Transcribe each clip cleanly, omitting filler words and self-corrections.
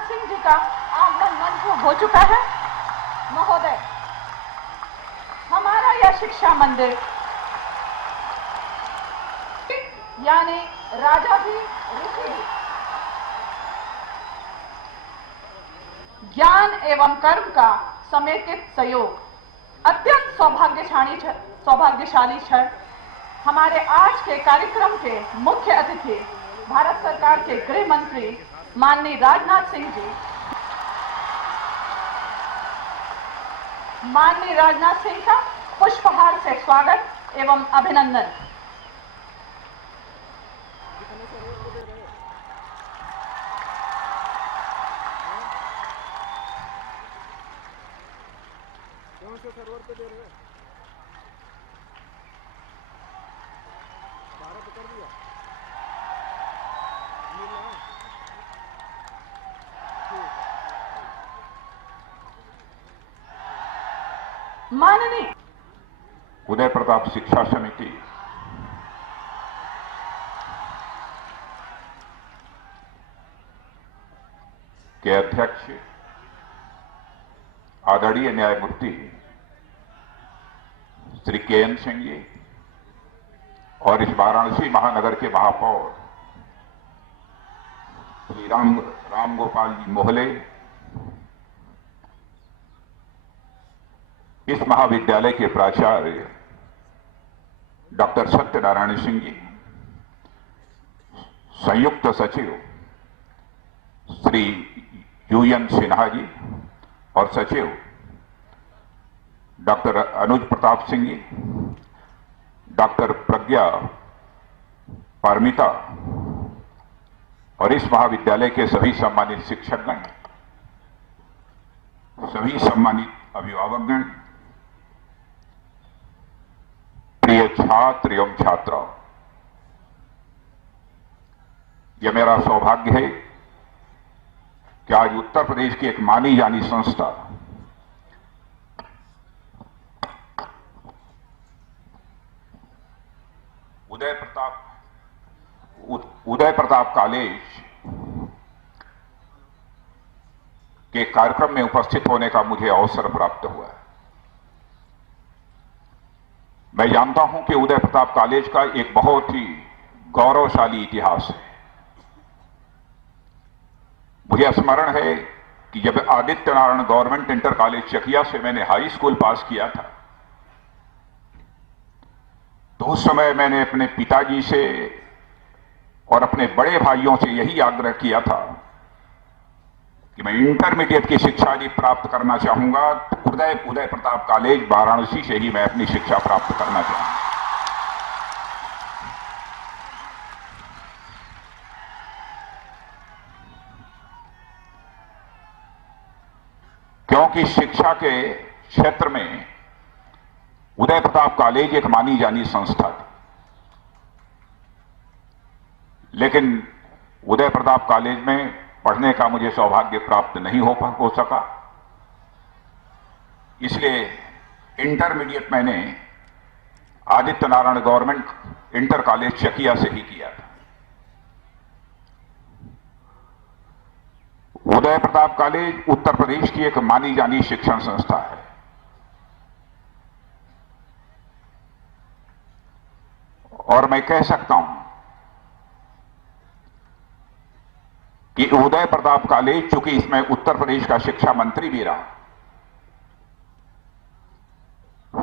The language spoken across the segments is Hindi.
राजनाथ सिंह जी का आगमन मंच हो चुका है। महोदय, हमारा यह शिक्षा मंदिर यानी राजाजी ऋषि ज्ञान एवं कर्म का समेकित संयोग अत्यंत सौभाग्यशाली क्षण। हमारे आज के कार्यक्रम के मुख्य अतिथि भारत सरकार के गृह मंत्री माननीय राजनाथ सिंह जी, माननीय राजनाथ सिंह का पुष्पहार से स्वागत एवं अभिनंदन। कौन से सर्वर पे दे रहे हैं? 12 पे कर दिया। मिल रहा है? माननीय उदय प्रताप शिक्षा समिति के अध्यक्ष आदरणीय न्यायमूर्ति श्री के.एन. सिंह जी और इस वाराणसी महानगर के महापौर श्री राम गोपाल जी मोहले, इस महाविद्यालय के प्राचार्य डॉक्टर सत्यनारायण सिंह जी, संयुक्त सचिव श्री यूएन सिन्हा जी और सचिव डॉक्टर अनुज प्रताप सिंह जी, डॉक्टर प्रज्ञा पारमिता और इस महाविद्यालय के सभी सम्मानित शिक्षकगण, सभी सम्मानित अभिभावकगण, प्रिय छात्र एवं छात्राओं, यह मेरा सौभाग्य है कि आज उत्तर प्रदेश की एक मानी जानी संस्था उदय प्रताप कॉलेज के कार्यक्रम में उपस्थित होने का मुझे अवसर प्राप्त हुआ है। मैं जानता हूं कि उदय प्रताप कॉलेज का एक बहुत ही गौरवशाली इतिहास है। मुझे स्मरण है कि जब Aditya Narayan government inter college Chakia से मैंने हाई स्कूल पास किया था, तो उस समय मैंने अपने पिताजी से और अपने बड़े भाइयों से यही आग्रह किया था कि मैं इंटरमीडिएट की शिक्षा यदि प्राप्त करना चाहूंगा तो उदय प्रताप कॉलेज वाराणसी से ही मैं अपनी शिक्षा प्राप्त करना चाहूंगा। क्योंकि शिक्षा के क्षेत्र में उदय प्रताप कॉलेज एक मानी जानी संस्था थी, लेकिन उदय प्रताप कॉलेज में पढ़ने का मुझे सौभाग्य प्राप्त नहीं हो सका। इसलिए इंटरमीडिएट मैंने Aditya Narayan government inter college Chakia से ही किया था। उदय प्रताप कॉलेज उत्तर प्रदेश की एक मानी जानी शिक्षण संस्था है। और मैं कह सकता हूं कि उदय प्रताप कॉलेज, चूंकि इसमें उत्तर प्रदेश का शिक्षा मंत्री भी रहा,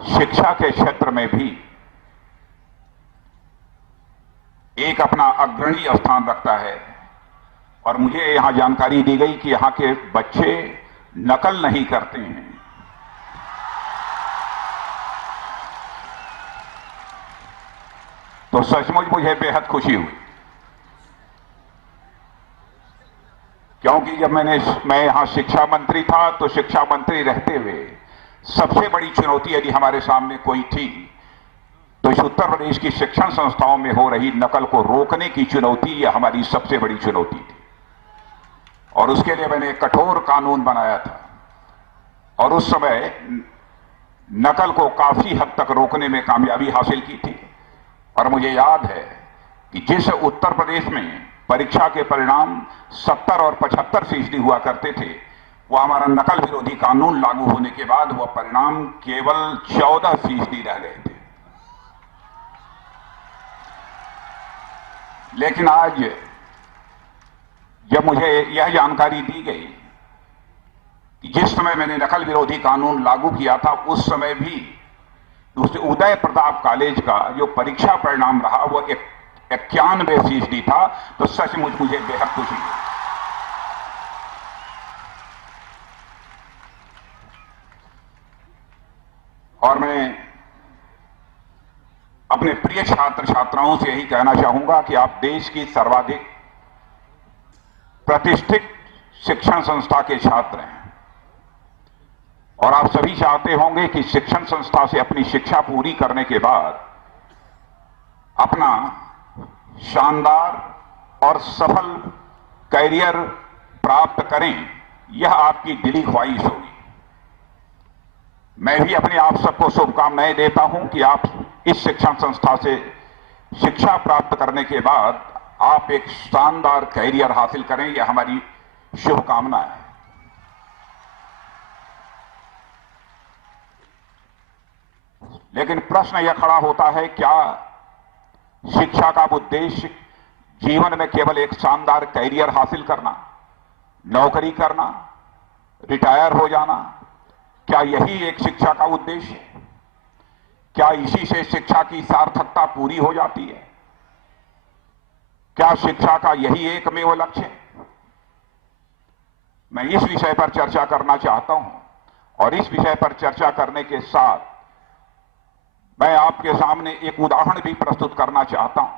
शिक्षा के क्षेत्र में भी एक अपना अग्रणी स्थान रखता है। और मुझे यहां जानकारी दी गई कि यहां के बच्चे नकल नहीं करते हैं। तो सचमुच मुझे बेहद खुशी हुई, क्योंकि जब मैं यहां शिक्षा मंत्री था तो शिक्षा मंत्री रहते हुए सबसे बड़ी चुनौती यदि हमारे सामने कोई थी तो इस उत्तर प्रदेश की शिक्षण संस्थाओं में हो रही नकल को रोकने की चुनौती, यह हमारी सबसे बड़ी चुनौती थी। और उसके लिए मैंने एक कठोर कानून बनाया था और उस समय नकल को काफी हद तक रोकने में कामयाबी हासिल की थी। और मुझे याद है कि जिस उत्तर प्रदेश में परीक्षा के परिणाम 70 और 75% हुआ करते थे, वो हमारा नकल विरोधी कानून लागू होने के बाद वह परिणाम केवल 14% रह गए थे। लेकिन आज जब मुझे यह जानकारी दी गई कि जिस समय मैंने नकल विरोधी कानून लागू किया था उस समय भी उदय प्रताप कॉलेज का जो परीक्षा परिणाम रहा वो 91% था, तो सचमुच मुझे बेहद खुशी हुई। और मैं अपने प्रिय छात्र छात्राओं से यही कहना चाहूंगा कि आप देश की सर्वाधिक प्रतिष्ठित शिक्षण संस्था के छात्र हैं और आप सभी चाहते होंगे कि शिक्षण संस्था से अपनी शिक्षा पूरी करने के बाद अपना शानदार और सफल करियर प्राप्त करें, यह आपकी दिली ख्वाहिश होगी। मैं भी अपने आप सबको शुभकामनाएं देता हूं कि आप इस शिक्षण संस्था से शिक्षा प्राप्त करने के बाद आप एक शानदार करियर हासिल करें, यह हमारी शुभकामना है। लेकिन प्रश्न यह खड़ा होता है, क्या शिक्षा का उद्देश्य जीवन में केवल एक शानदार करियर हासिल करना, नौकरी करना, रिटायर हो जाना, क्या यही एक शिक्षा का उद्देश्य है? क्या इसी से शिक्षा की सार्थकता पूरी हो जाती है? क्या शिक्षा का यही एकमेव लक्ष्य है? मैं इस विषय पर चर्चा करना चाहता हूं और इस विषय पर चर्चा करने के साथ मैं आपके सामने एक उदाहरण भी प्रस्तुत करना चाहता हूं।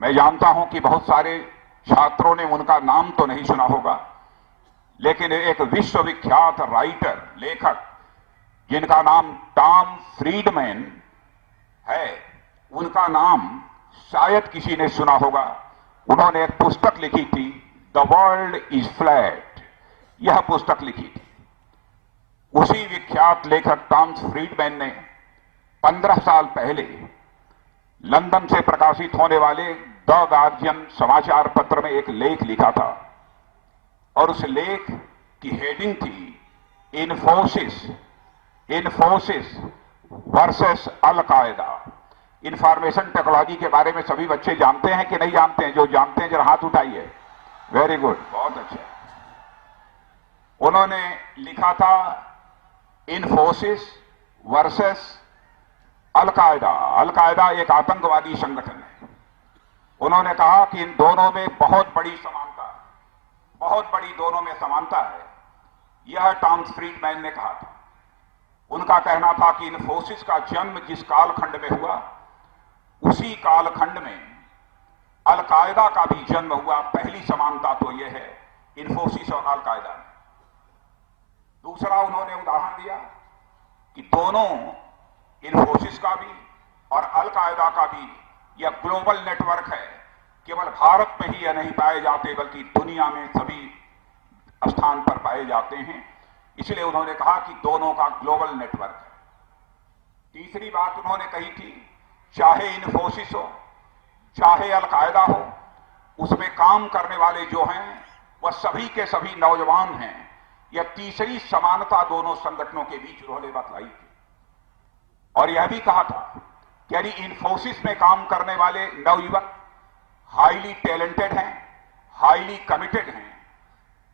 मैं जानता हूं कि बहुत सारे छात्रों ने उनका नाम तो नहीं सुना होगा, लेकिन एक विश्वविख्यात राइटर, लेखक जिनका नाम टॉम फ्रीडमैन है, उनका नाम शायद किसी ने सुना होगा। उन्होंने एक पुस्तक लिखी थी, द वर्ल्ड इज फ्लैट। यह पुस्तक लिखी थी। उसी विख्यात लेखक टॉम फ्रीडमैन ने 15 साल पहले लंदन से प्रकाशित होने वाले द गार्जियन समाचार पत्र में एक लेख लिखा था और उस लेख की हेडिंग थी इन्फोसिस वर्सेस अल कायदा। इंफॉर्मेशन टेक्नोलॉजी के बारे में सभी बच्चे जानते हैं कि नहीं जानते हैं? जो जानते हैं जरा हाथ उठाइए। वेरी गुड, बहुत अच्छा। उन्होंने लिखा था इन्फोसिस वर्सेस अल कायदा। अल कायदा एक आतंकवादी संगठन है। उन्होंने कहा कि इन दोनों में बहुत बड़ी समानता है, बहुत बड़ी दोनों में समानता है। यह टॉम फ्रीडमैन ने कहा था। उनका कहना था कि इन्फोसिस का जन्म जिस कालखंड में हुआ उसी कालखंड में अल कायदा का भी जन्म हुआ। पहली समानता तो यह है इन्फोसिस और अल कायदा में। दूसरा उन्होंने उदाहरण दिया कि दोनों इन्फोसिस का भी और अल कायदा का भी यह ग्लोबल नेटवर्क है। केवल भारत में ही यह नहीं पाए जाते बल्कि दुनिया में सभी स्थान पर पाए जाते हैं। इसलिए उन्होंने कहा कि दोनों का ग्लोबल नेटवर्क है। तीसरी बात उन्होंने कही थी, चाहे इन्फोसिस हो चाहे अल कायदा हो, उसमें काम करने वाले जो हैं वह सभी के सभी नौजवान हैं। यह तीसरी समानता दोनों संगठनों के बीच उन्होंने बतलाई थी। और यह भी कहा था कि यदि इन्फोसिस में काम करने वाले नवयुवक हाईली टैलेंटेड हैं, हाईली कमिटेड हैं,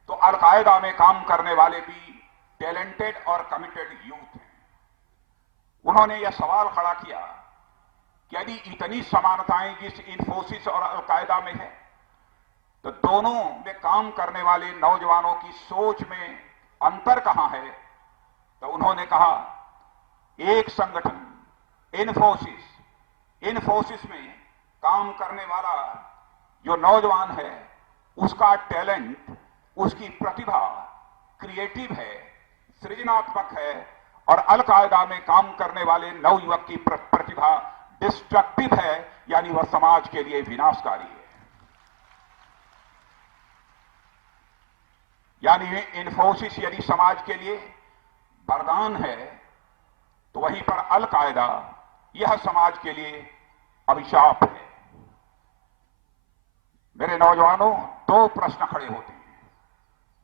तो अल कायदा में काम करने वाले भी टैलेंटेड और कमिटेड यूथ हैं। उन्होंने यह सवाल खड़ा किया कि यदि इतनी समानताएं जिस इन्फोसिस और अल कायदा में है, तो दोनों में काम करने वाले नौजवानों की सोच में अंतर कहां है? तो उन्होंने कहा एक संगठन इन्फोसिस में काम करने वाला जो नौजवान है उसका टैलेंट, उसकी प्रतिभा क्रिएटिव है, सृजनात्मक है, और अल कायदा में काम करने वाले नवयुवक की प्रतिभा डिस्ट्रक्टिव है, यानी वह समाज के लिए विनाशकारी है। यानी इन्फोसिस यदि समाज के लिए वरदान है तो वहीं पर अल कायदा यह समाज के लिए अभिशाप है। मेरे नौजवानों, दो प्रश्न खड़े होते हैं।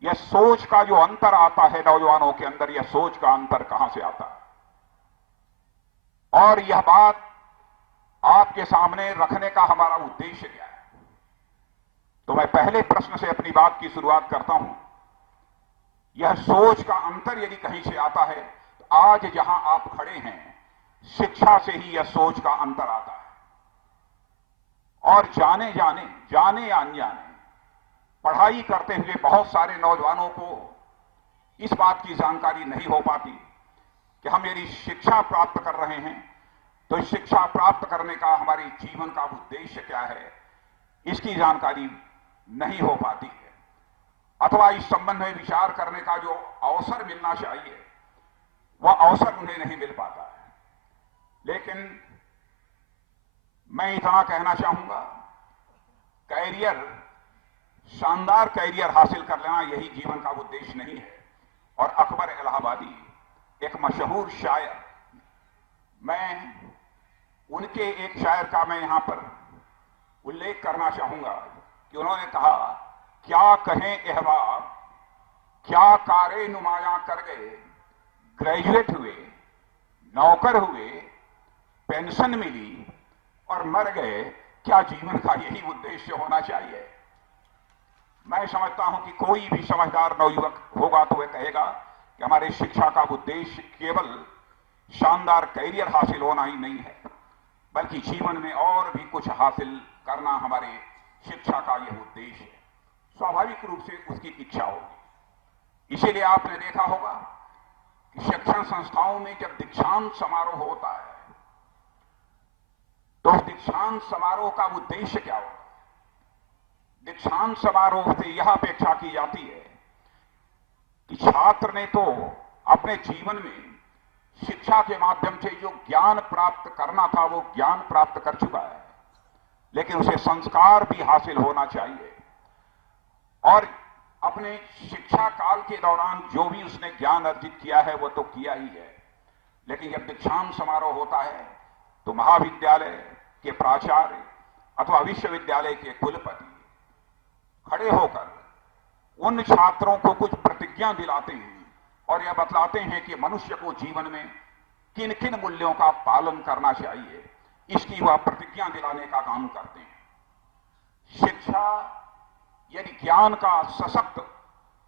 यह सोच का जो अंतर आता है नौजवानों के अंदर, यह सोच का अंतर कहां से आता है? और यह बात आपके सामने रखने का हमारा उद्देश्य क्या है? तो मैं पहले प्रश्न से अपनी बात की शुरुआत करता हूं। यह सोच का अंतर यदि कहीं से आता है तो आज जहां आप खड़े हैं, शिक्षा से ही यह सोच का अंतर आता है। और जाने या अनजाने पढ़ाई करते हुए बहुत सारे नौजवानों को इस बात की जानकारी नहीं हो पाती कि हम यदि शिक्षा प्राप्त कर रहे हैं तो शिक्षा प्राप्त करने का हमारे जीवन का उद्देश्य क्या है, इसकी जानकारी नहीं हो पाती है। अथवा इस संबंध में विचार करने का जो अवसर मिलना चाहिए वह अवसर उन्हें नहीं मिल पाता है। लेकिन मैं इतना कहना चाहूंगा, शानदार कैरियर हासिल कर लेना यही जीवन का उद्देश्य नहीं है। और अकबर इलाहाबादी एक मशहूर शायर, मैं उनके एक शायर का मैं यहां पर उल्लेख करना चाहूंगा कि उन्होंने कहा, क्या कहें अहबाब क्या कारे नुमाया कर गए, ग्रेजुएट हुए, नौकर हुए, पेंशन मिली और मर गए, क्या जीवन का यही उद्देश्य होना चाहिए? मैं समझता हूं कि कोई भी समझदार नवयुवक होगा तो वह कहेगा कि हमारे शिक्षा का उद्देश्य केवल शानदार कैरियर हासिल होना ही नहीं है, बल्कि जीवन में और भी कुछ हासिल करना हमारे शिक्षा का यह उद्देश्य है। स्वाभाविक रूप से उसकी इच्छा होगी। इसीलिए आपने देखा होगा कि शिक्षण संस्थाओं में जब दीक्षांत समारोह होता है तो दीक्षांत समारोह का उद्देश्य क्या होता है? दीक्षांत समारोह से यह अपेक्षा की जाती है कि छात्र ने तो अपने जीवन में शिक्षा के माध्यम से जो ज्ञान प्राप्त करना था वो ज्ञान प्राप्त कर चुका है, लेकिन उसे संस्कार भी हासिल होना चाहिए। और अपने शिक्षा काल के दौरान जो भी उसने ज्ञान अर्जित किया है वो तो किया ही है, लेकिन जब दीक्षांत समारोह होता है तो महाविद्यालय के प्राचार्य अथवा विश्वविद्यालय के कुलपति खड़े होकर उन छात्रों को कुछ प्रतिज्ञा दिलाते हैं और यह बतलाते हैं कि मनुष्य को जीवन में किन किन मूल्यों का पालन करना चाहिए, इसकी वह प्रतिज्ञा दिलाने का काम करते हैं। शिक्षा यदि ज्ञान का सशक्त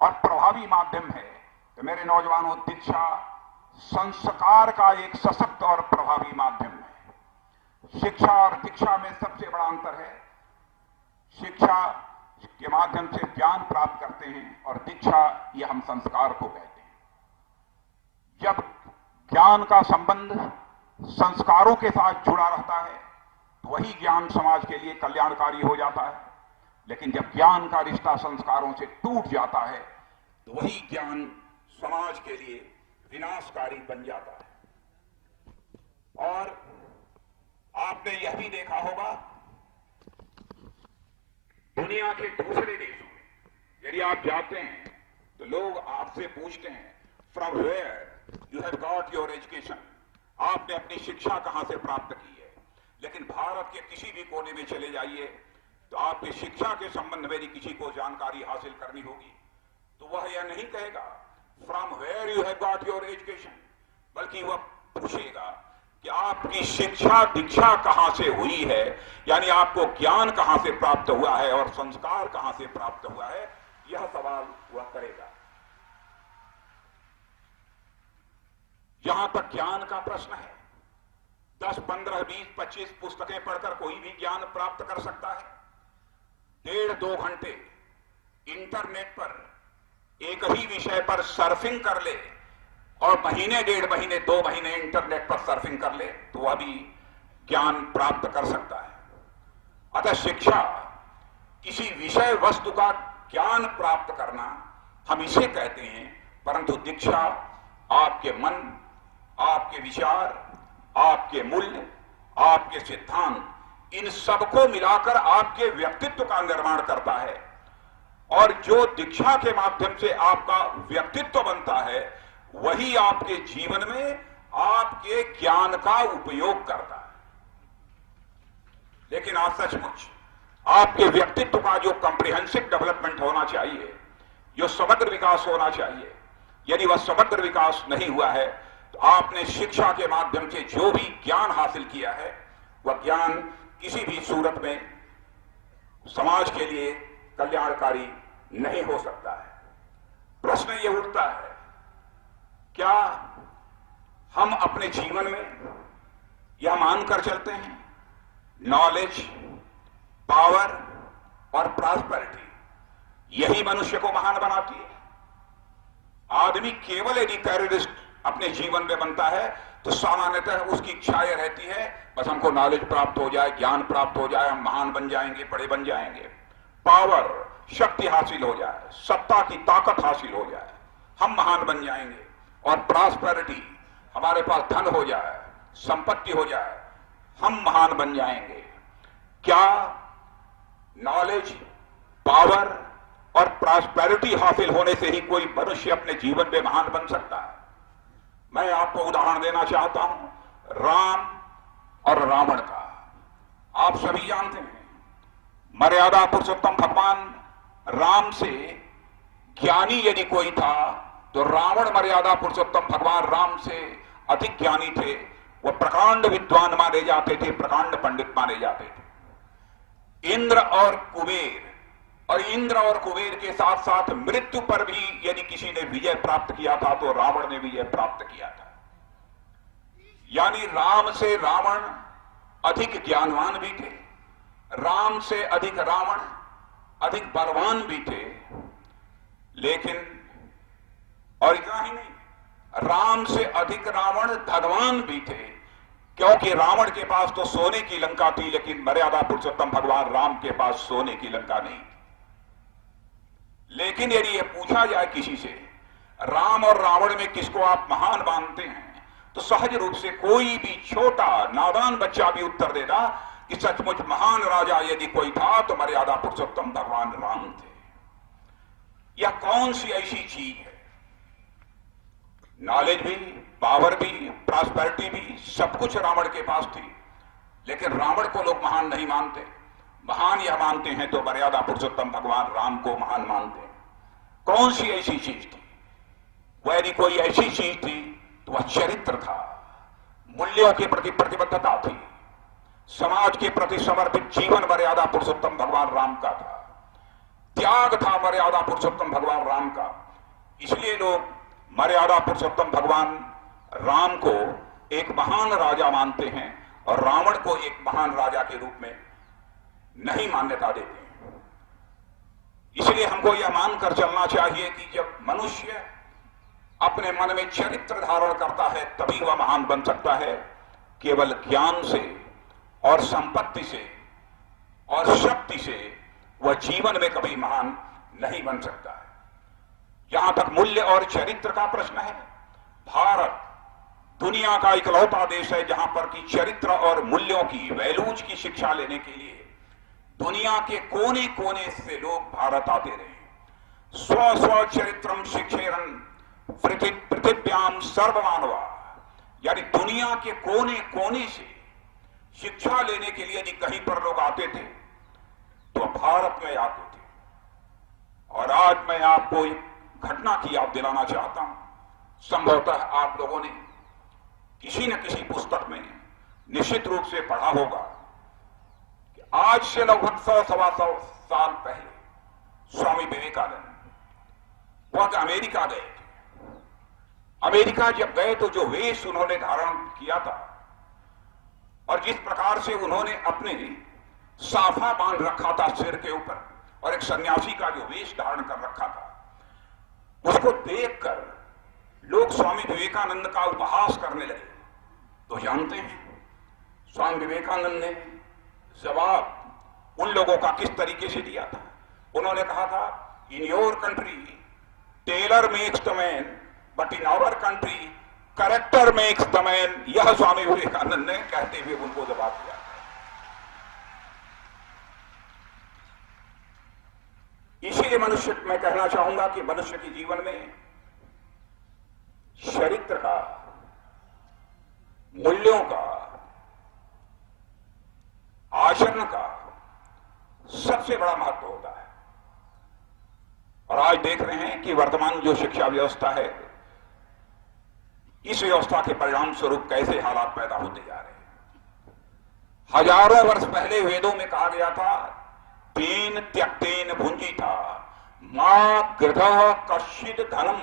और प्रभावी माध्यम है तो मेरे नौजवानों, दीक्षा संस्कार का एक सशक्त और प्रभावी माध्यम है। शिक्षा और दीक्षा में सबसे बड़ा अंतर है, शिक्षा के माध्यम से ज्ञान प्राप्त करते हैं और दीक्षा यह हम संस्कार को कहते हैं। जब ज्ञान का संबंध संस्कारों के साथ जुड़ा रहता है तो वही ज्ञान समाज के लिए कल्याणकारी हो जाता है, लेकिन जब ज्ञान का रिश्ता संस्कारों से टूट जाता है तो वही ज्ञान समाज के लिए विनाशकारी बन जाता है। और आपने यह भी देखा होगा, दुनिया के दूसरे देशों में यदि आप जाते हैं तो लोग आपसे पूछते हैं, from where you have got your education, आपने अपनी शिक्षा कहां से प्राप्त की है। लेकिन भारत के किसी भी कोने में चले जाइए तो आपकी शिक्षा के संबंध में यदि किसी को जानकारी हासिल करनी होगी तो वह यह नहीं कहेगा from where you have got your education, बल्कि वह पूछेगा कि आपकी शिक्षा दीक्षा कहां से हुई है, यानी आपको ज्ञान कहां से प्राप्त हुआ है और संस्कार कहां से प्राप्त हुआ है, यह सवाल वह करेगा। जहां तक ज्ञान का प्रश्न है, 10, 15, 20, 25 पुस्तकें पढ़कर कोई भी ज्ञान प्राप्त कर सकता है। 1.5-2 घंटे इंटरनेट पर एक ही विषय पर सर्फिंग कर ले और महीने, 1.5 महीने, 2 महीने इंटरनेट पर सर्फिंग कर ले तो वह भी ज्ञान प्राप्त कर सकता है। अतः शिक्षा किसी विषय वस्तु का ज्ञान प्राप्त करना, हम इसे कहते हैं, परंतु दीक्षा आपके मन, आपके विचार, आपके मूल्य, आपके सिद्धांत, इन सबको मिलाकर आपके व्यक्तित्व का निर्माण करता है। और जो दीक्षा के माध्यम से आपका व्यक्तित्व बनता है वही आपके जीवन में आपके ज्ञान का उपयोग करता है। लेकिन आज सचमुच आपके व्यक्तित्व का जो कॉम्प्रिहेंसिव डेवलपमेंट होना चाहिए, जो समग्र विकास होना चाहिए, यदि वह समग्र विकास नहीं हुआ है तो आपने शिक्षा के माध्यम से जो भी ज्ञान हासिल किया है वह ज्ञान किसी भी सूरत में समाज के लिए कल्याणकारी नहीं हो सकता है। प्रश्न यह उठता है, क्या हम अपने जीवन में यह मानकर चलते हैं नॉलेज, पावर और प्रॉस्पेरिटी यही मनुष्य को महान बनाती है? आदमी केवल यदि टेररिस्ट अपने जीवन में बनता है तो सामान्यतः उसकी इच्छा यह रहती है बस हमको नॉलेज प्राप्त हो जाए, ज्ञान प्राप्त हो जाए, हम महान बन जाएंगे, बड़े बन जाएंगे, पावर शक्ति हासिल हो जाए, सत्ता की ताकत हासिल हो जाए, हम महान बन जाएंगे, और प्रॉस्पेरिटी हमारे पास धन हो जाए, संपत्ति हो जाए, हम महान बन जाएंगे। क्या नॉलेज, पावर और प्रॉस्पेरिटी हासिल होने से ही कोई मनुष्य अपने जीवन में महान बन सकता है? मैं आपको उदाहरण देना चाहता हूं राम और रावण का। आप सभी जानते हैं मर्यादा पुरुषोत्तम भगवान राम से ज्ञानी यदि कोई था तो रावण मर्यादा पुरुषोत्तम भगवान राम से अधिक ज्ञानी थे। वह प्रकांड विद्वान माने जाते थे, प्रकांड पंडित माने जाते थे। इंद्र और कुबेर, और इंद्र और कुबेर के साथ साथ मृत्यु पर भी यदि किसी ने विजय प्राप्त किया था तो रावण ने विजय प्राप्त किया था। यानी राम से रावण अधिक ज्ञानवान भी थे, राम से अधिक रावण अधिक बलवान भी थे। लेकिन और इतना ही नहीं, राम से अधिक रावण धनवान भी थे, क्योंकि रावण के पास तो सोने की लंका थी लेकिन मर्यादा पुरुषोत्तम भगवान राम के पास सोने की लंका नहीं थी। लेकिन यदि यह पूछा जाए किसी से राम और रावण में किसको आप महान मानते हैं तो सहज रूप से कोई भी छोटा नादान बच्चा भी उत्तर देगा कि सचमुच महान राजा यदि कोई था तो मर्यादा पुरुषोत्तम भगवान राम थे। यह कौन सी ऐसी चीज है? नॉलेज भी, पावर भी, प्रॉस्पेरिटी भी, सब कुछ रावण के पास थी, लेकिन रावण को लोग महान नहीं मानते। महान यह मानते हैं तो मर्यादा पुरुषोत्तम भगवान राम को महान मानते हैं। कौन सी ऐसी चीज थी? वह यदि कोई ऐसी चीज थी तो वह चरित्र था, मूल्यों के प्रति प्रतिबद्धता थी, समाज के प्रति समर्पित जीवन मर्यादा पुरुषोत्तम भगवान राम का था, त्याग था मर्यादा पुरुषोत्तम भगवान राम का। इसलिए लोग मर्यादा पुरुषोत्तम भगवान राम को एक महान राजा मानते हैं और रावण को एक महान राजा के रूप में नहीं मान्यता देते हैं। इसलिए हमको यह मानकर चलना चाहिए कि जब मनुष्य अपने मन में चरित्र धारण करता है तभी वह महान बन सकता है। केवल ज्ञान से और संपत्ति से और शक्ति से वह जीवन में कभी महान नहीं बन सकता है। जहां तक मूल्य और चरित्र का प्रश्न है, भारत दुनिया का इकलौता देश है जहां पर कि चरित्र और मूल्यों की, वैल्यूज की शिक्षा लेने के लिए दुनिया के कोने कोने से लोग भारत आते रहे। स्व स्व चरित्रम शिक्षेरन पृथिव्याम सर्वमानवा, यानी दुनिया के कोने कोने से शिक्षा लेने के लिए यदि कहीं पर लोग आते थे तो भारत में आते थे। और आज मैं आपको एक घटना की याद दिलाना चाहता हूं। संभवतः आप लोगों ने किसी न किसी पुस्तक में निश्चित रूप से पढ़ा होगा कि आज से लगभग 100-125 साल पहले स्वामी विवेकानंद वह अमेरिका गए थे। अमेरिका जब गए तो जो वेश उन्होंने धारण किया था और जिस प्रकार से उन्होंने अपने साफा बांध रखा था सिर के ऊपर और एक सन्यासी का जो वेश धारण कर रखा था, उसको देखकर लोग स्वामी विवेकानंद का उपहास करने लगे। तो जानते हैं स्वामी विवेकानंद ने जवाब उन लोगों का किस तरीके से दिया था? उन्होंने कहा था, in your country tailor makes the man but in our country character makes the man. यह स्वामी विवेकानंद ने कहते हुए उनको जवाब दिया। इसीलिए मनुष्य, मैं कहना चाहूंगा कि मनुष्य के जीवन में चरित्र का, मूल्यों का, आचरण का, सबसे बड़ा महत्व होता है। और आज देख रहे हैं कि वर्तमान जो शिक्षा व्यवस्था है, इस व्यवस्था के परिणाम स्वरूप कैसे हालात पैदा होते जा रहे हैं। हजारों वर्ष पहले वेदों में कहा गया था, तेन त्यक्तेन भुंजीता मां गृह कश्चित धनम।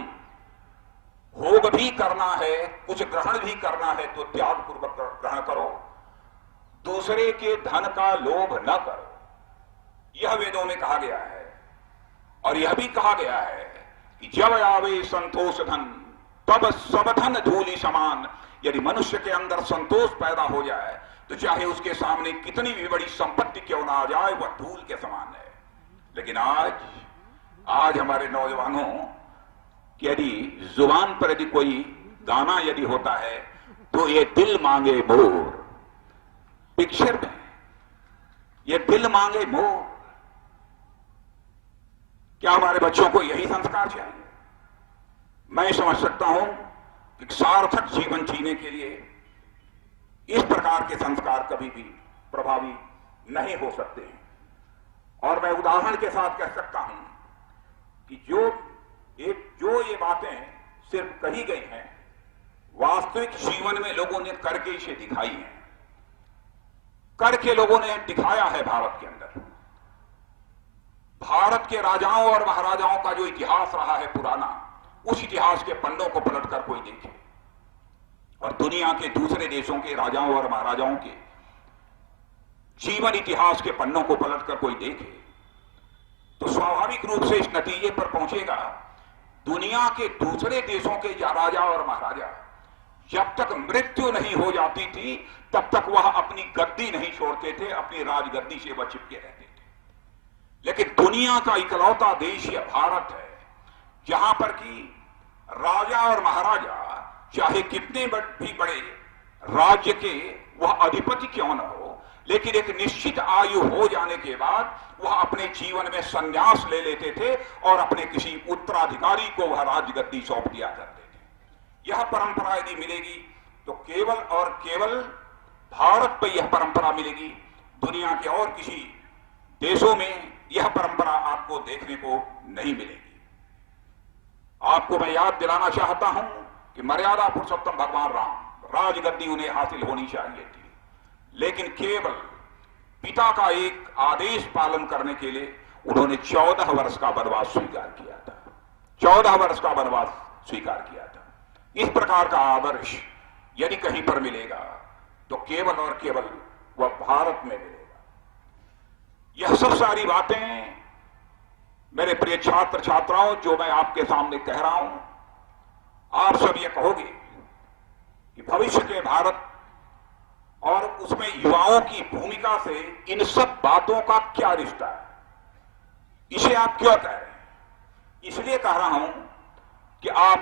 भोग भी करना है, कुछ ग्रहण भी करना है तो त्याग पूर्वक ग्रहण करो, दूसरे के धन का लोभ न करो। यह वेदों में कहा गया है। और यह भी कहा गया है कि जब आवे संतोष धन तब सब धन धूलि समान। यदि मनुष्य के अंदर संतोष पैदा हो जाए तो चाहे उसके सामने कितनी भी बड़ी संपत्ति क्यों ना आ जाए, वह धूल के समान है। लेकिन आज हमारे नौजवानों की यदि जुबान पर यदि कोई गाना यदि होता है तो ये दिल मांगे मोर, पिक्चर में ये दिल मांगे मोर। क्या हमारे बच्चों को यही संस्कार चाहिए? मैं समझ सकता हूं कि सार्थक जीवन जीने के लिए इस प्रकार के संस्कार कभी भी प्रभावी नहीं हो सकते हैं। और मैं उदाहरण के साथ कह सकता हूं कि जो ये बातें सिर्फ कही गई हैं, वास्तविक जीवन में लोगों ने करके इसे दिखाई है, करके लोगों ने दिखाया है। भारत के अंदर भारत के राजाओं और महाराजाओं का जो इतिहास रहा है पुराना, उस इतिहास के पन्नों को पलटकर कोई देखे और दुनिया के दूसरे देशों के राजाओं और महाराजाओं के जीवन इतिहास के पन्नों को पलटकर कोई देखे तो स्वाभाविक रूप से इस नतीजे पर पहुंचेगा, दुनिया के दूसरे देशों के राजा और महाराजा जब तक मृत्यु नहीं हो जाती थी तब तक वह अपनी गद्दी नहीं छोड़ते थे, अपनी राजगद्दी से वह चिपके रहते थे। लेकिन दुनिया का इकलौता देश यह भारत है जहां पर कि राजा और महाराजा चाहे कितने भी बड़े राज्य के वह अधिपति क्यों न हो, लेकिन एक निश्चित आयु हो जाने के बाद वह अपने जीवन में संन्यास ले लेते थे और अपने किसी उत्तराधिकारी को वह राजगद्दी सौंप दिया करते थे। यह परंपरा यदि मिलेगी तो केवल और केवल भारत पर यह परंपरा मिलेगी, दुनिया के और किसी देशों में यह परंपरा आपको देखने को नहीं मिलेगी। आपको मैं याद दिलाना चाहता हूं कि मर्यादा पुरुषोत्तम भगवान राम, राजगद्दी उन्हें हासिल होनी चाहिए थी, लेकिन केवल पिता का एक आदेश पालन करने के लिए उन्होंने 14 वर्ष का वनवास स्वीकार किया था। 14 वर्ष का वनवास स्वीकार किया था। इस प्रकार का आदर्श यदि कहीं पर मिलेगा तो केवल और केवल वह भारत में मिलेगा। यह सब सारी बातें मेरे प्रिय छात्र छात्राओं जो मैं आपके सामने कह रहा हूं, आप सब ये कहोगे कि भविष्य के भारत और उसमें युवाओं की भूमिका से इन सब बातों का क्या रिश्ता है, इसे आप क्यों कह रहे हैं? इसलिए कह रहा हूं कि आप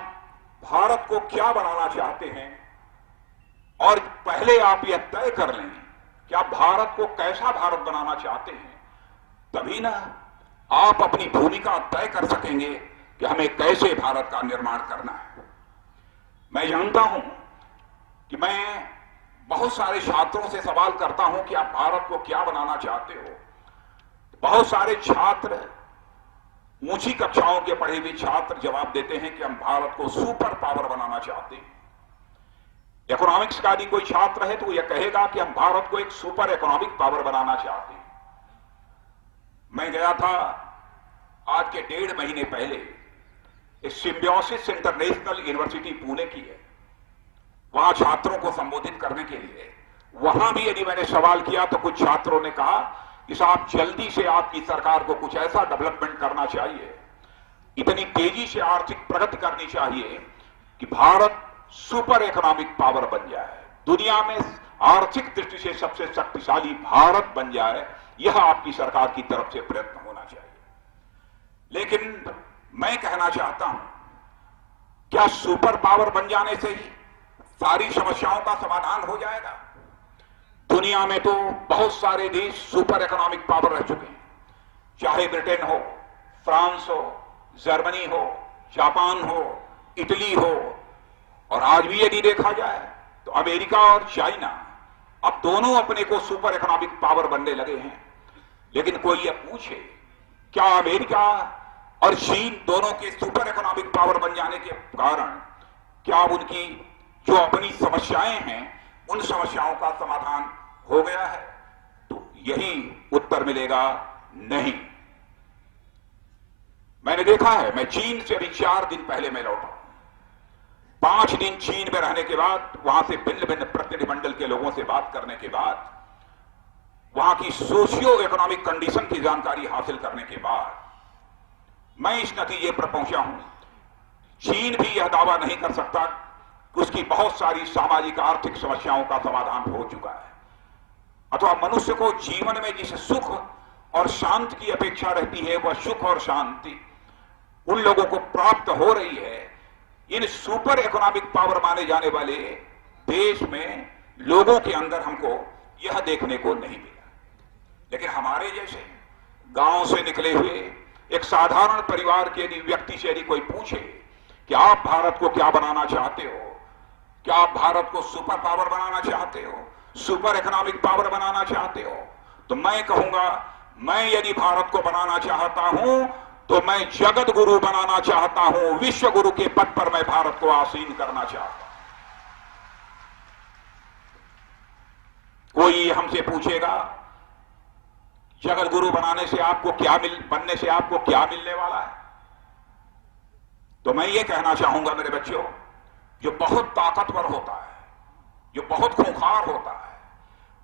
भारत को क्या बनाना चाहते हैं और पहले आप यह तय कर लें कि आप भारत को कैसा भारत बनाना चाहते हैं, तभी ना आप अपनी भूमिका तय कर सकेंगे कि हमें कैसे भारत का निर्माण करना है। मैं जानता हूं कि मैं बहुत सारे छात्रों से सवाल करता हूं कि आप भारत को क्या बनाना चाहते हो। बहुत सारे छात्र, ऊंची कक्षाओं के पढ़े हुए छात्र जवाब देते हैं कि हम भारत को सुपर पावर बनाना चाहते हैं। इकोनॉमिक्स का यदि कोई छात्र है तो यह कहेगा कि हम भारत को एक सुपर इकोनॉमिक पावर बनाना चाहते हैं। मैं गया था आज के 1.5 महीने पहले, एक सिम्बियोसिस इंटरनेशनल यूनिवर्सिटी पुणे की है, वहां छात्रों को संबोधित करने के लिए। वहां भी यदि मैंने सवाल किया तो कुछ छात्रों ने कहा कि साहब जल्दी से आपकी सरकार को कुछ ऐसा डेवलपमेंट करना चाहिए, इतनी तेजी से आर्थिक प्रगति करनी चाहिए कि भारत सुपर इकोनॉमिक पावर बन जाए, दुनिया में आर्थिक दृष्टि से सबसे शक्तिशाली भारत बन जाए। यह आपकी सरकार की तरफ से प्रयत्न होना चाहिए। लेकिन मैं कहना चाहता हूं, क्या सुपर पावर बन जाने से ही सारी समस्याओं का समाधान हो जाएगा? दुनिया में तो बहुत सारे देश सुपर इकोनॉमिक पावर रह चुके हैं, चाहे ब्रिटेन हो, फ्रांस हो, जर्मनी हो, जापान हो, इटली हो, और आज भी यदि देखा जाए तो अमेरिका और चाइना अब दोनों अपने को सुपर इकोनॉमिक पावर बनने लगे हैं। लेकिन कोई ये पूछे क्या अमेरिका और चीन दोनों के सुपर इकोनॉमिक पावर बन जाने के कारण क्या उनकी जो अपनी समस्याएं हैं उन समस्याओं का समाधान हो गया है? तो यही उत्तर मिलेगा, नहीं। मैंने देखा है, मैं चीन से अभी 4 दिन पहले मैं लौटा। 5 दिन चीन में रहने के बाद, वहां से भिन्न भिन्न प्रतिनिधिमंडल के लोगों से बात करने के बाद, वहां की सोशियो इकोनॉमिक कंडीशन की जानकारी हासिल करने के बाद मैं इस नतीजे पर पहुंचा हूं, चीन भी यह दावा नहीं कर सकता कि उसकी बहुत सारी सामाजिक आर्थिक समस्याओं का समाधान हो चुका है, अथवा मनुष्य को जीवन में जिस सुख और शांति की अपेक्षा रहती है वह सुख और शांति उन लोगों को प्राप्त हो रही है। इन सुपर इकोनॉमिक पावर माने जाने वाले देश में लोगों के अंदर हमको यह देखने को नहीं मिला। लेकिन हमारे जैसे गांव से निकले हुए एक साधारण परिवार के यदि व्यक्ति से यदि कोई पूछे कि आप भारत को क्या बनाना चाहते हो, क्या आप भारत को सुपर पावर बनाना चाहते हो, सुपर इकोनॉमिक पावर बनाना चाहते हो, तो मैं कहूंगा, मैं यदि भारत को बनाना चाहता हूं तो मैं जगत गुरु बनाना चाहता हूं, विश्व गुरु के पद पर मैं भारत को आसीन करना चाहता हूं। कोई हमसे पूछेगा जगत गुरु बनाने से आपको बनने से आपको क्या मिलने वाला है, तो मैं ये कहना चाहूंगा मेरे बच्चों, जो बहुत ताकतवर होता है, जो बहुत खूंखार होता है,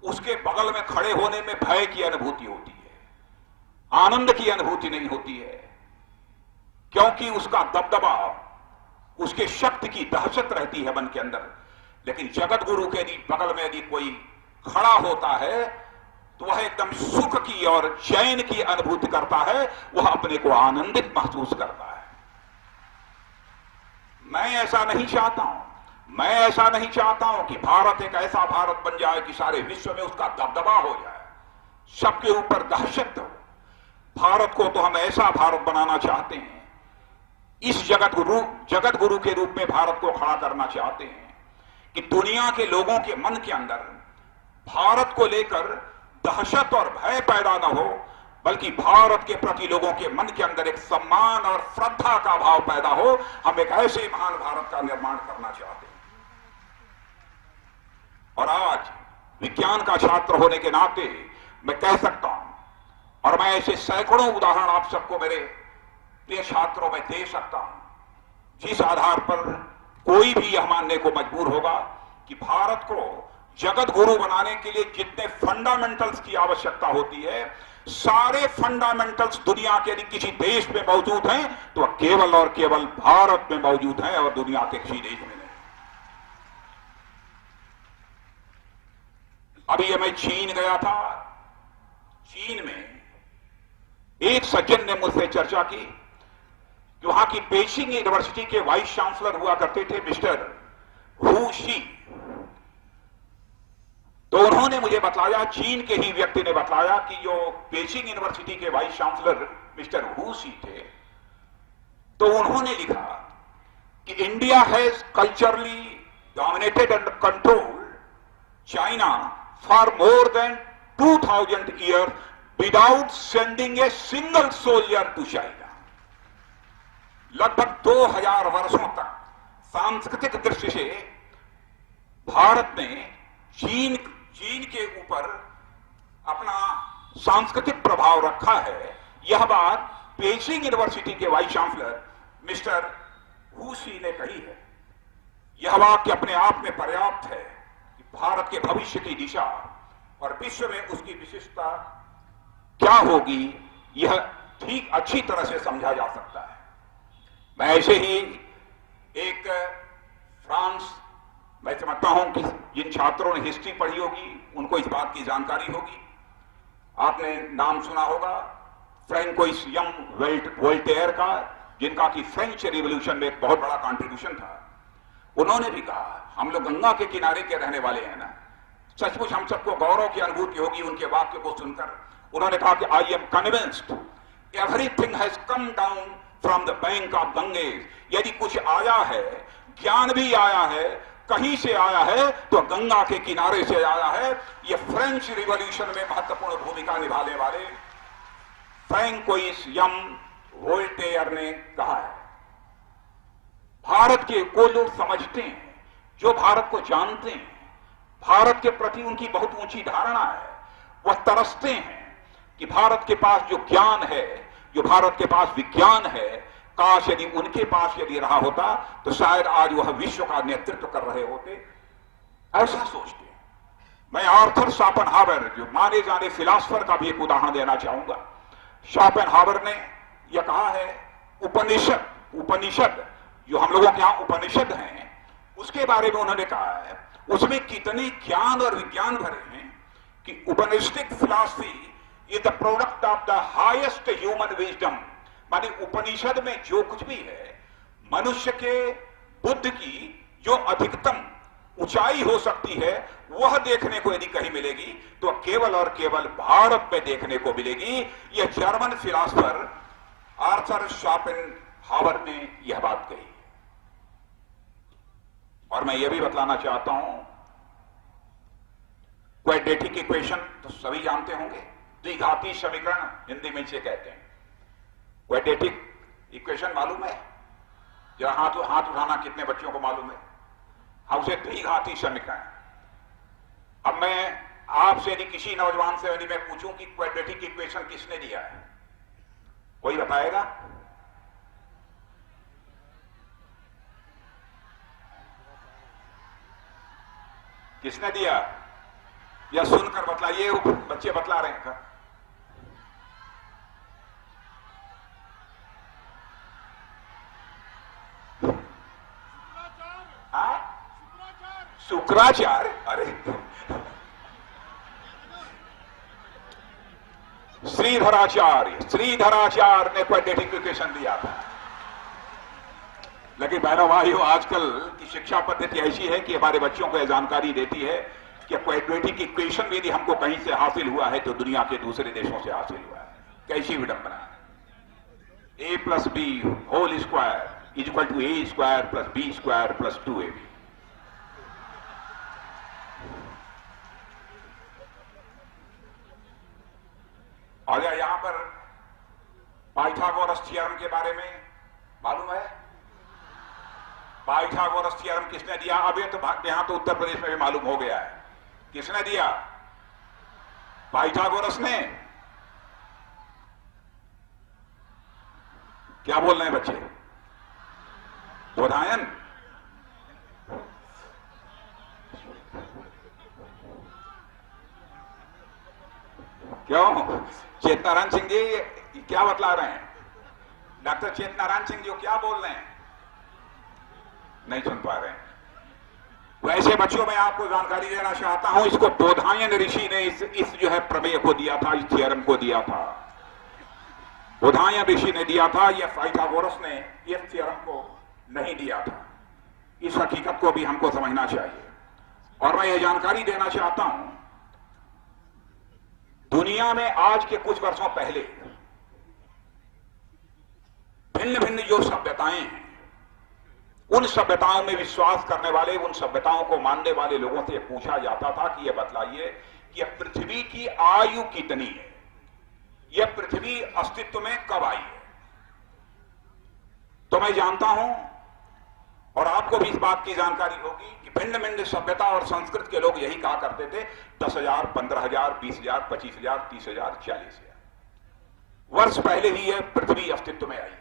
उसके बगल में खड़े होने में भय की अनुभूति होती है, आनंद की अनुभूति नहीं होती है, क्योंकि उसका दबदबा, उसके शक्ति की दहशत रहती है मन के अंदर। लेकिन जगत गुरु के यदि बगल में यदि कोई खड़ा होता है तो वह एकदम सुख की और चैन की अनुभूति करता है, वह अपने को आनंदित महसूस करता है। मैं ऐसा नहीं चाहता हूं, मैं ऐसा नहीं चाहता हूं कि भारत एक ऐसा भारत बन जाए कि सारे विश्व में उसका दबदबा हो जाए, सबके ऊपर दहशत हो। भारत को तो हम ऐसा भारत बनाना चाहते हैं, इस जगत गुरु के रूप में भारत को खड़ा करना चाहते हैं कि दुनिया के लोगों के मन के अंदर भारत को लेकर दहशत और भय पैदा न हो, बल्कि भारत के प्रति लोगों के मन के अंदर एक सम्मान और श्रद्धा का भाव पैदा हो। हम एक ऐसे महान भारत का निर्माण करना चाहते हैं। और आज विज्ञान का छात्र होने के नाते मैं कह सकता हूं, और मैं ऐसे सैकड़ों उदाहरण आप सबको मेरे प्रिय छात्रों में दे सकता हूं, जिस आधार पर कोई भी यह मानने को मजबूर होगा कि भारत को जगत गुरु बनाने के लिए जितने फंडामेंटल्स की आवश्यकता होती है, सारे फंडामेंटल्स दुनिया के यदि किसी देश में मौजूद हैं तो वह केवल और केवल भारत में मौजूद हैं और दुनिया के किसी देश में नहीं। अभी मैं चीन गया था। चीन में एक सज्जन ने मुझसे चर्चा की कि वहां की पेइचिंग यूनिवर्सिटी के वाइस चांसलर हुआ करते थे मिस्टर हू शी। तो उन्होंने मुझे बतलाया, चीन के ही व्यक्ति ने बतलाया कि जो पेइचिंग यूनिवर्सिटी के vice chancellor mister Hu Shih थे, तो उन्होंने लिखा कि India has culturally dominated and controlled China for more than 2000 year without sending a single soldier to China. लगभग 2000 वर्षों तक सांस्कृतिक दृष्टि से भारत ने चीन के ऊपर अपना सांस्कृतिक प्रभाव रखा है। यह बात पेइचिंग यूनिवर्सिटी के vice chancellor mister Hu she ने कही है। यह वाक्य अपने आप में पर्याप्त है कि भारत के भविष्य की दिशा और विश्व में उसकी विशिष्टता क्या होगी, यह ठीक अच्छी तरह से समझा जा सकता है। मैं ऐसे ही एक फ्रांस, मैं समझता हूं कि जिन छात्रों ने हिस्ट्री पढ़ी होगी उनको इस बात की जानकारी होगी। आपने नाम सुना होगा फ्रैंकोइस यंग वोल्टेयर का, जिनका कि फ्रेंच रिवॉल्यूशन में एक बहुत बड़ा कंट्रीब्यूशन था। उन्होंने भी कहा, हम लोग गंगा के किनारे के रहने वाले हैं ना, सचमुच हम सबको गौरव की अनुभूति होगी उनके वाक्य को सुनकर। उन्होंने कहा कि I am convinced everything has come down from the bank of Ganges. यदि कुछ आया है, ज्ञान भी आया है, कहीं से आया है तो गंगा के किनारे से आया है। ये फ्रेंच रिवॉल्यूशन में महत्वपूर्ण भूमिका निभाने वाले फ्रैंकोइस वोल्टेयर ने कहा है, भारत के को लोग समझते हैं, जो भारत को जानते हैं, भारत के प्रति उनकी बहुत ऊंची धारणा है, वह तरसते हैं कि भारत के पास जो ज्ञान है, जो भारत के पास विज्ञान है, काश यदि उनके पास यदि रहा होता तो शायद आज वह विश्व का नेतृत्व कर रहे होते, ऐसा सोचते हैं। मैं आर्थर शोपेनहावर, जो माने जाने फिलासफर, का भी एक उदाहरण देना चाहूंगा। शोपेनहावर ने यह कहा है, उपनिषद जो हम लोगों के यहां उपनिषद हैं, उसके बारे में उन्होंने कहा है, उसमें कितने ज्ञान और विज्ञान भरे हैं कि Upanishadic philosophy is the product of the highest human wisdom. माने उपनिषद में जो कुछ भी है, मनुष्य के बुद्धि की जो अधिकतम ऊंचाई हो सकती है, वह देखने को यदि कहीं मिलेगी तो केवल और केवल भारत में देखने को मिलेगी। यह जर्मन फिलॉसफर आर्थर शोपेनहावर ने यह बात कही। और मैं यह भी बतलाना चाहता हूं, क्वाड्रेटिक इक्वेशन तो सभी जानते होंगे, द्विघाती समीकरण हिंदी में इसे कहते हैं। क्वाड्रेटिक इक्वेशन मालूम है? जरा हाथ उठाना, कितने बच्चों को मालूम है? हाँ, उसे द्विघाती समीकरण। अब मैं आपसे यदि किसी नौजवान से यदि मैं पूछूं कि क्वाड्रेटिक इक्वेशन किसने दिया है, कोई बताएगा? किसने दिया? या सुनकर बतलाइए, बच्चे बतला रहे हैं। शुक्राचार्य? अरे श्रीधराचार्य ने क्वाड्रेटिक इक्वेशन दिया था। लेकिन बहनों भाइयों, आजकल की शिक्षा पद्धति ऐसी है कि हमारे बच्चों को यह जानकारी देती है कि क्वाड्रेटिक इक्वेशन यदि हमको कहीं से हासिल हुआ है तो दुनिया के दूसरे देशों से हासिल हुआ है। कैसी विडंबना है! a plus B whole square is equal to a square plus b square plus 2ab। और यहां पर पाइथागोरस थ्योरम के बारे में मालूम है? पाइथागोरस थ्योरम किसने दिया? अब ये तो यहां तो उत्तर प्रदेश में भी मालूम हो गया है। किसने दिया? पाइथागोरस ने। क्या बोल रहे हैं बच्चे? बोधायन? क्यों? चेतनारायण सिंह जी क्या बतला रहे हैं? डॉक्टर चेतनारायण सिंह जी क्या बोल रहे हैं? नहीं सुन पा रहे हैं। वैसे बच्चों, मैं आपको जानकारी देना चाहता हूं, इसको बोधायन ऋषि ने इस जो है प्रमेय को दिया था, इस थ्योरम को दिया था। बोधायन ऋषि ने दिया था, यह पाइथागोरस ने इस थ्योरम को नहीं दिया था। इस हकीकत को भी हमको समझना चाहिए। और मैं यह जानकारी देना चाहता हूं, दुनिया में आज के कुछ वर्षों पहले भिन्न भिन्न जो सभ्यताएं हैं, उन सभ्यताओं में विश्वास करने वाले, उन सभ्यताओं को मानने वाले लोगों से पूछा जाता था कि यह बतलाइए कि यह पृथ्वी की आयु कितनी है, यह पृथ्वी अस्तित्व में कब आई है। तो मैं जानता हूं और आपको भी इस बात की जानकारी होगी कि भिन्न भिन्न सभ्यता और संस्कृति के लोग यही कहा करते थे 10,000, 15,000, 20,000, 25,000, 30,000, 40,000 वर्ष पहले ही यह पृथ्वी अस्तित्व में आई।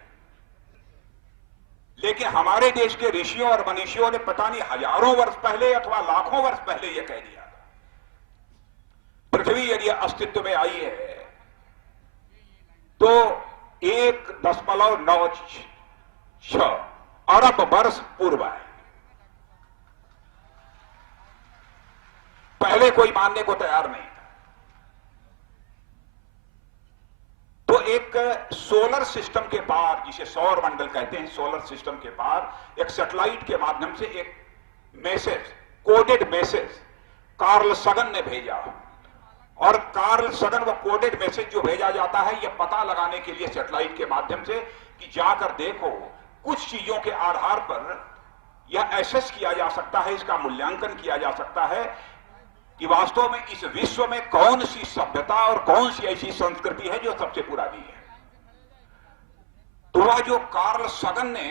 लेकिन हमारे देश के ऋषियों और मनीषियों ने पता नहीं हजारों वर्ष पहले अथवा लाखों वर्ष पहले यह कह दिया था, पृथ्वी यदि अस्तित्व में आई है तो 1.96 अरब वर्ष पूर्व है। पहले कोई मानने को तैयार नहीं था। तो एक सोलर सिस्टम के पार, जिसे सौर मंडल कहते हैं, सोलर सिस्टम के पार एक सैटेलाइट के माध्यम से एक मैसेज, कोडेड मैसेज कार्ल सगन ने भेजा। और कार्ल सगन, वह कोडेड मैसेज जो भेजा जाता है, यह पता लगाने के लिए सैटेलाइट के माध्यम से कि जाकर देखो, कुछ चीजों के आधार पर यह एसेस किया जा सकता है, इसका मूल्यांकन किया जा सकता है कि वास्तव में इस विश्व में कौन सी सभ्यता और कौन सी ऐसी संस्कृति है जो सबसे पुरानी है। तो वह जो कार्ल सगन ने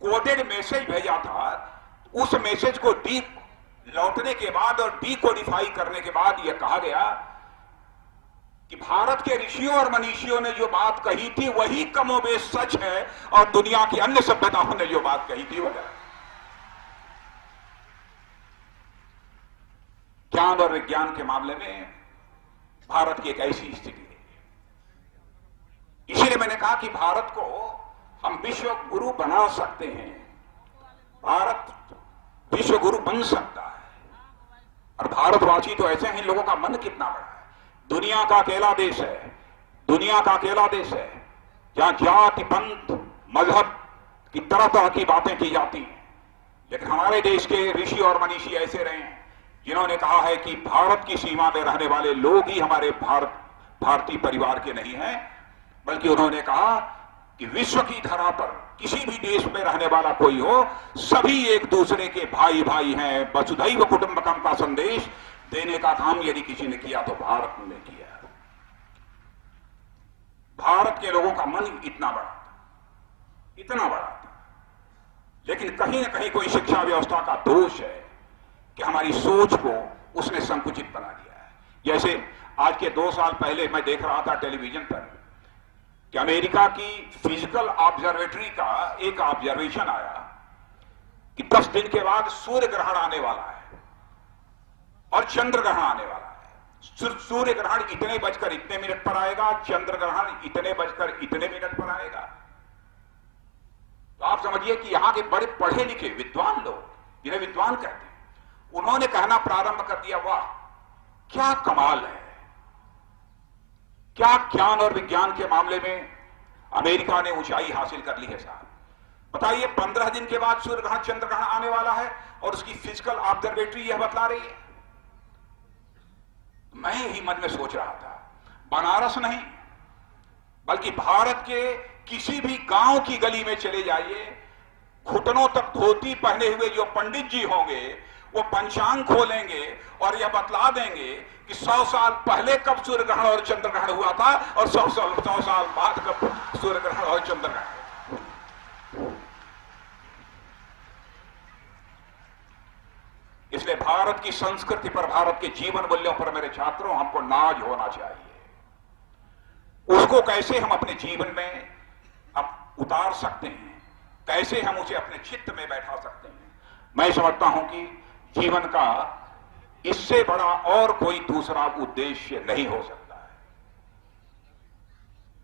कोडेड मैसेज भेजा था, उस मैसेज को लौटने के बाद और डीकोडिफाई करने के बाद यह कहा गया कि भारत के ऋषियों और मनीषियों ने जो बात कही थी वही कमोबेश सच है और दुनिया की अन्य सभ्यताओं ने जो बात कही थी वह ज्ञान और विज्ञान के मामले में भारत की एक ऐसी स्थिति है। इसीलिए मैंने कहा कि भारत को हम विश्व गुरु बना सकते हैं, भारत विश्व गुरु बन सकता है। और भारतवासी तो ऐसे हैं, लोगों का मन कितना बड़ा है। दुनिया का अकेला देश है, दुनिया का अकेला देश है जहां जाति पंथ मजहब की तरह तरह की बातें की जाती हैं। लेकिन हमारे देश के ऋषि और मनीषी ऐसे रहे हैं जिन्होंने कहा है कि भारत की सीमा में रहने वाले लोग ही हमारे भारतीय परिवार के नहीं हैं, बल्कि उन्होंने कहा कि विश्व की धरा पर किसी भी देश में रहने वाला कोई हो, सभी एक दूसरे के भाई भाई हैं। वसुधैव कुटुंबकम का संदेश देने का काम यदि किसी ने किया तो भारत ने किया। भारत के लोगों का मन इतना बड़ा था, इतना बड़ा था, लेकिन कहीं ना कहीं कोई शिक्षा व्यवस्था का दोष है कि हमारी सोच को उसने संकुचित बना दिया है। जैसे आज के 2 साल पहले मैं देख रहा था टेलीविजन पर कि अमेरिका की फिजिकल ऑब्जर्वेटरी का एक ऑब्जर्वेशन आया कि 10 दिन के बाद सूर्य ग्रहण आने वाला है और चंद्र ग्रहण आने वाला है। सूर्य ग्रहण इतने बजकर इतने मिनट पर आएगा, चंद्र ग्रहण इतने बजकर इतने मिनट पर आएगा। तो आप समझिए कि यहां के बड़े पढ़े लिखे विद्वान लोग, जिन्हें विद्वान कहते हैं, उन्होंने कहना प्रारंभ कर दिया, वाह क्या कमाल है, क्या ज्ञान और विज्ञान के मामले में अमेरिका ने ऊंचाई हासिल कर ली है साहब। बताइए 15 दिन के बाद सूर्य ग्रहण चंद्र ग्रहण आने वाला है और उसकी फिजिकल ऑब्जर्वेटरी यह बतला रही है। मैं ही मन में सोच रहा था, बनारस नहीं बल्कि भारत के किसी भी गांव की गली में चले जाइए, घुटनों तक धोती पहने हुए जो पंडित जी होंगे वो पंचांग खोलेंगे और यह बतला देंगे कि 100 साल पहले कब सूर्य ग्रहण और चंद्र ग्रहण हुआ था और 100 साल बाद कब सूर्य ग्रहण और चंद्र ग्रहण। इसलिए भारत की संस्कृति पर, भारत के जीवन मूल्यों पर मेरे छात्रों हमको नाज होना चाहिए। उसको कैसे हम अपने जीवन में अब उतार सकते हैं, कैसे हम उसे अपने चित्त में बैठा सकते हैं। मैं समझता हूं कि जीवन का इससे बड़ा और कोई दूसरा उद्देश्य नहीं हो सकता है।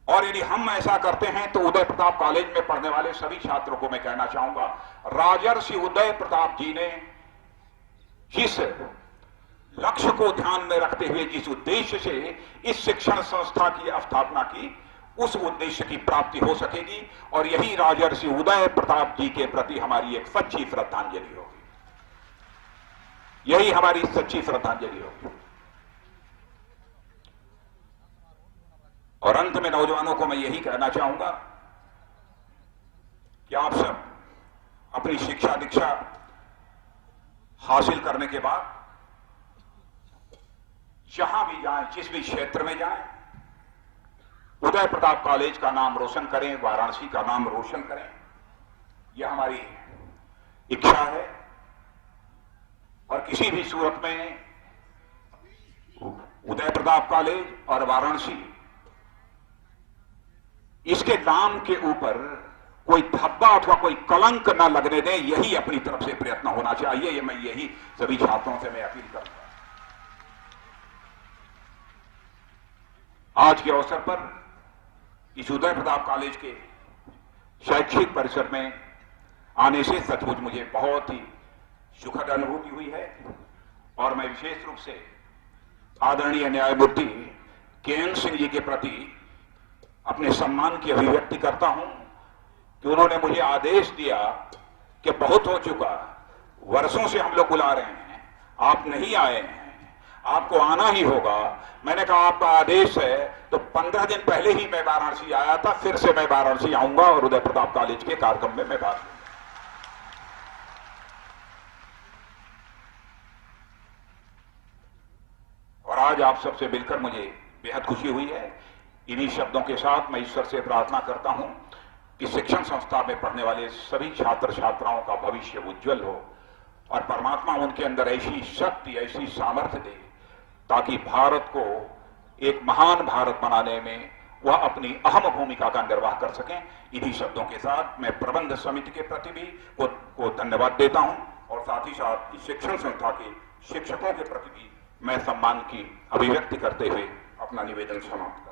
और यदि हम ऐसा करते हैं तो उदय प्रताप कॉलेज में पढ़ने वाले सभी छात्रों को मैं कहना चाहूंगा, राजर्षि उदय प्रताप जी ने जिस लक्ष्य को ध्यान में रखते हुए, जिस उद्देश्य से इस शिक्षण संस्था की स्थापना की, उस उद्देश्य की प्राप्ति हो सकेगी। और यही राजर्षि उदय प्रताप जी के प्रति हमारी एक सच्ची श्रद्धांजलि होगी, यही हमारी सच्ची श्रद्धांजलि होगी। और अंत में नौजवानों को मैं यही कहना चाहूंगा कि आप सब अपनी शिक्षा दीक्षा हासिल करने के बाद जहां भी जाएं, जिस भी क्षेत्र में जाएं, उदय प्रताप कॉलेज का नाम रोशन करें, वाराणसी का नाम रोशन करें। यह हमारी इच्छा है। और किसी भी सूरत में उदय प्रताप कॉलेज और वाराणसी, इसके नाम के ऊपर कोई धब्बा अथवा कोई कलंक न लगने दें, यही अपनी तरफ से प्रयत्न होना चाहिए। ये मैं यही सभी छात्रों से मैं अपील करूंगा। आज के अवसर पर इस उदय प्रताप कॉलेज के शैक्षिक परिसर में आने से सचमुच मुझे बहुत ही सुखद अनुभूति हुई है। और मैं विशेष रूप से आदरणीय न्यायमूर्ति के.एन. सिंह जी के प्रति अपने सम्मान की अभिव्यक्ति करता हूं कि उन्होंने मुझे आदेश दिया कि बहुत हो चुका, वर्षों से हम लोग बुला रहे हैं, आप नहीं आए हैं, आपको आना ही होगा। मैंने कहा आपका आदेश है तो 15 दिन पहले ही मैं वाराणसी आया था, फिर से मैं वाराणसी आऊंगा और उदय प्रताप कॉलेज के कार्यक्रम में मैं भाग लूंगा। और आज आप सबसे मिलकर मुझे बेहद खुशी हुई है। इन्हीं शब्दों के साथ मैं ईश्वर से प्रार्थना करता हूं कि शिक्षण संस्था में पढ़ने वाले सभी छात्र छात्राओं का भविष्य उज्जवल हो और परमात्मा उनके अंदर ऐसी शक्ति, ऐसी सामर्थ्य दे ताकि भारत को एक महान भारत बनाने में वह अपनी अहम भूमिका का निर्वाह कर सकें। इन्हीं शब्दों के साथ मैं प्रबंध समिति के प्रति भी को धन्यवाद देता हूं और साथ ही साथ इस शिक्षण संस्था के शिक्षकों के प्रति भी मैं सम्मान की अभिव्यक्ति करते हुए अपना निवेदन समाप्त करता हूं।